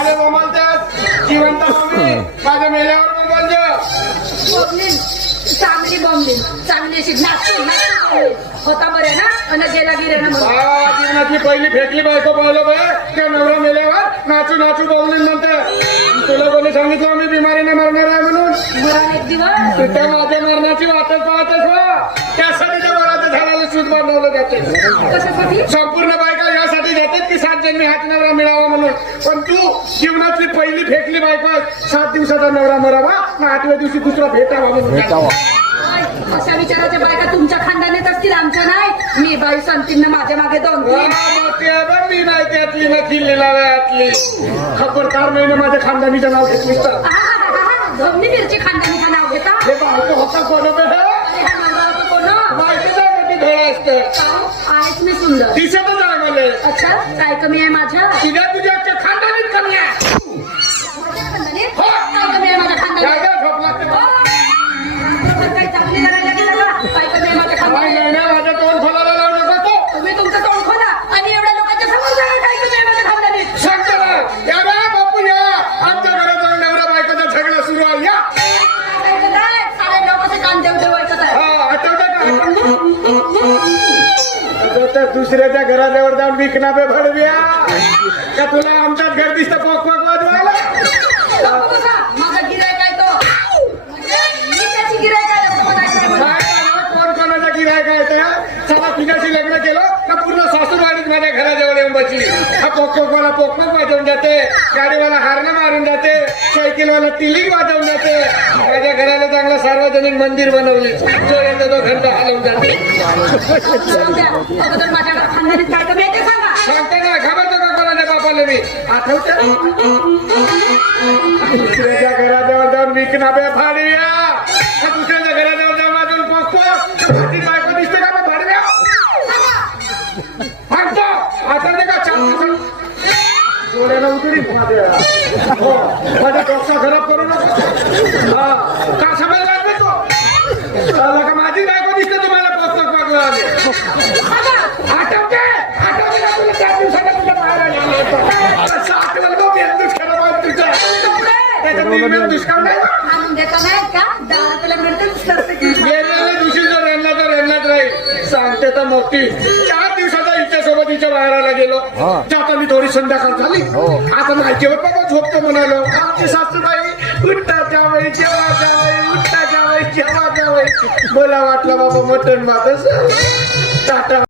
काय बोलतात जिवंत माझ्या मेल्यावर बोलतो चांगली बॉम्बलिन चांगली अशी नाचून होता बरे ना आणि गेला गिरे ना जीवनातली पहिली फेकली बायको पाहिलं बाय त्या नवरा मेल्यावर नाचू नाचू बोलून म्हणते तुला कोणी सांगितलं मी बिमारीने मरणार आहे म्हणून मरण एक दिवस त्या माझ्या मरणाची वाटच पाहतच हो त्यासाठी त्या वराच्या झाडाला सूत बांधवलं जाते कशासाठी संपूर्ण बायका यासाठी जातात की 7 जन्मी हाच नवरा मिळावा म्हणून पण तू जीवनातली पहिली फेकली बायको 7 दिवसाचा नवरा मरावा 8व्या दिवशी दुसरा भेटावा म्हणून अशा विचाराच्या बायका तुमच्या खानदानीत असतील आमच्या नाही मी बाई सांगतील ना माझ्या मागे 2-3 मी नाही त्यातली ना किल्लेला वयातली खबरदार महिने माझ्या खानदानीचं नाव घेतलीस तर धोमनी मिरची खानदानीचं नाव घेता हे बायको होता कोण बायकोचा कधी धोळा असतं आहेच मी सुंदर दिसतच आहे मला अच्छा काय कमी आहे माझ्या तुझ्या खानदानीत कमी आहे काय कमी आहे माझ्या खानदानीत काही चांगली करायला गेलं का काय कमी आहे माझ्या खानदानीत माझ्या तोंड खोलाला लावू नको तुम्ही तुमचं तोंड खोला आणि एवढ्या लोकांच्या समोर सांगा काय कमी आहे माझ्या खानदानीत सांगतो ना या बा बापू या आमच्या घरात जाऊन नवरा बायकोचा झगडा सुरू आहे या काय 9:30 वाजता कान देव देवायचं आहे हा आठवतं का दुसऱ्याच्या घराजवळ जाऊन विकना पे भडव्या का तुला आमच्यात घर दिसतं पोक पोक वाजवायला माझा गिरायक आहे तो म्हणजे मी त्याची गिरायक आहे असं म्हणायचं कोण कोणाचा गिरायक आहे त्या चला तिच्याशी लग्न केलं का पूर्ण सासूरवाडीत माझ्या घराजवळ येऊन बसली हा पोकपोकवाला पोकपोक वाजवून जाते गाडीवाला हारणं मारून जाते सायकलवाला टिलिंग वाजवून जाते माझ्या घराला चांगलं सार्वजनिक मंदिर बनवली जो येतो तो घंटा हलवून जाते अगोदर माझ्या खानदानीत काय कमी आहे ते सांगा सांगते ना घाबरतो का कोणाच्या बापाला मी आठवते दुसऱ्याच्या घराजवळ जाऊन विकना बे फाडव्या दुसऱ्याच्या घराजवळ जाऊन माझून पोकपोक बायको दिसते का बे फाडव्या सांगतो आठवते का छान डोळ्याला उतरी माझ्या डोक्या खराब करू नको का समज लागते तो का माझी बायको दिसते तुम्हाला पोचतो बघला आठवते आठवते का तुला 4 दिवसाला तुझ्या बाहेर आठवल गो दुष्काळ आहे तुझं त्याच्यात दुष्काळ नाही आणून देता नाही का 10 रुपयाला मिळतं गेलेले दिवशी जर रेल्लाच राहील सांगते तर मोठी 4 दिवसाचा हिच्यासोबत हिच्या बाहेराला गेलो आता मी थोडी संध्याकाळ झाली आता माझ्यावर बघा झोपतो म्हणालो आमची सासूबाई उठता जावई जेव्हा जावई उठता जावई जेव्हा जावई मला वाटलं बाबा मटण भातच टाटा